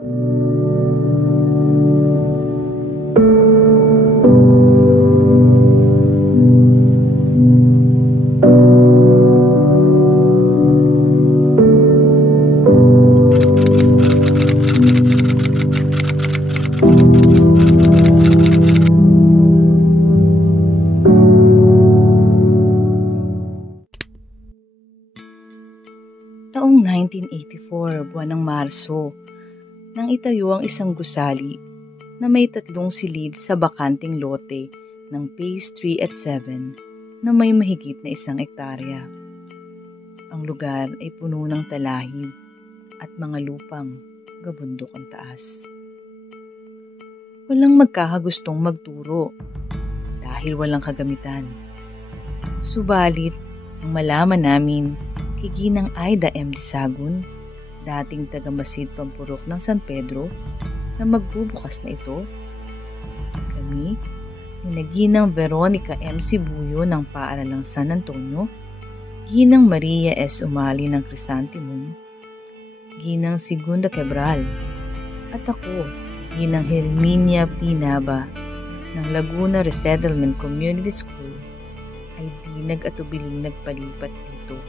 Taong 1984, buwan ng Marso, nang itayo ang isang gusali na may 3 silid sa bakanting lote ng Phase 3 at 7 na may mahigit na 1 hektarya. Ang lugar ay puno ng talahib at mga lupang gabundok ang taas. Walang magkakagustong magturo dahil walang kagamitan. Subalit, nang malaman namin kay Ginang Aida M. Disagun, dating taga-Masid Pampurok ng San Pedro, na magbubukas na ito, kami, ni Ginang Veronica M. Sibuyo ng Paaralang San Antonio, Ginang Maria S. Umali ng Crisantimum, Ginang Segunda Quebral, at ako, Ginang Herminia P. Nava ng Laguna Resettlement Community School, ay di nag-atubiling nagpalipat dito.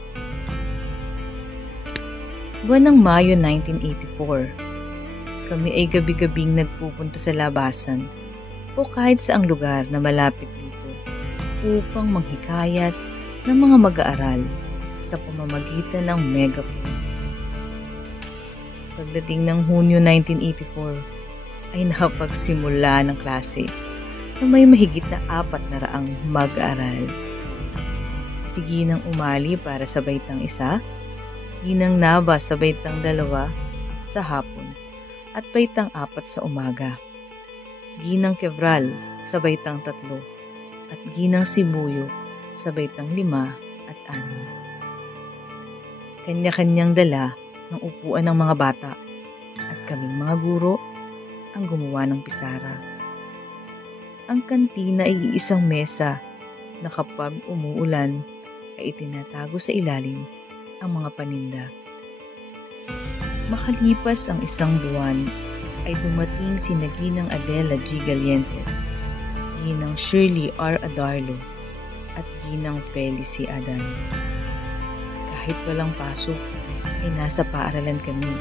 Buwan ng Mayo 1984, kami ay gabi-gabing nagpupunta sa labasan o kahit saang lugar na malapit dito upang manghikayat ng mga mag-aaral sa pamamagitan ng megaphone. Pagdating ng Hunyo 1984 ay nakapagsimula ng klase na may mahigit na 400 mag-aaral. Si Ginang Umali para sa baitang 1, Ginang Nava sa baitang 2 sa hapon at baitang 4 sa umaga, Ginang Quebral sa baitang 3 at Ginang Sibuyo sa baitang 5 at 6. Kanya-kanyang dala ng upuan ng mga bata at kaming mga guro ang gumawa ng pisara. Ang kantina ay isang mesa na kapag umuulan ay itinatago sa ilalim ang mga paninda. Makalipas ang 1 buwan ay dumating si Ginang Adela G. Galientes, Ginang Shirley R. Adarlo at Ginang Felicie Adan. Kahit walang pasok ay nasa paaralan kami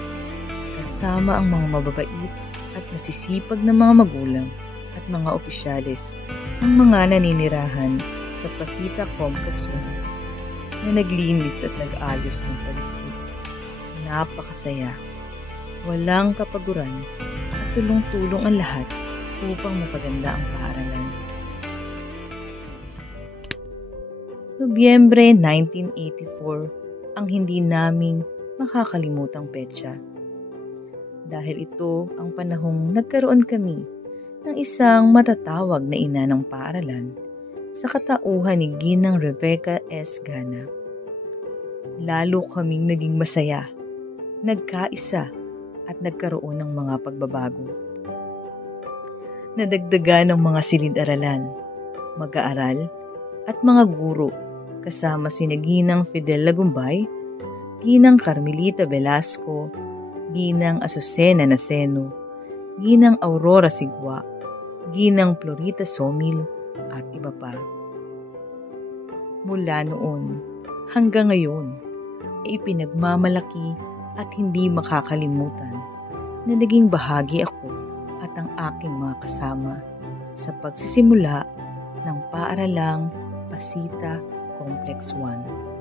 kasama ang mga mababait at masisipag na mga magulang at mga opisyales ng mga naninirahan sa Pasita Complex 1 na naglinis at nag-ayos ng paligid. Napakasaya, walang kapaguran at tulong-tulong ang lahat upang mapaganda ang paaralan. Nobyembre 1984 ang hindi naming makakalimutang petsa. Dahil ito ang panahong nagkaroon kami ng isang matatawag na ina ng paaralan sa katauhan ni Ginang Rebecca S. Gana. Lalo kaming naging masaya, nagkaisa at nagkaroon ng mga pagbabago. Nadagdagan ng mga silid-aralan, mag-aaral at mga guro kasama sina Ginang Fidel Lagumbay, Ginang Carmelita Velasco, Ginang Azucena Naceno, Ginang Aurora Sigua, Ginang Florita Somil, at iba pa. Mula noon hanggang ngayon ay pinagmamalaki at hindi makakalimutan na naging bahagi ako at ang aking mga kasama sa pagsisimula ng Paaralang Pasita Complex 1.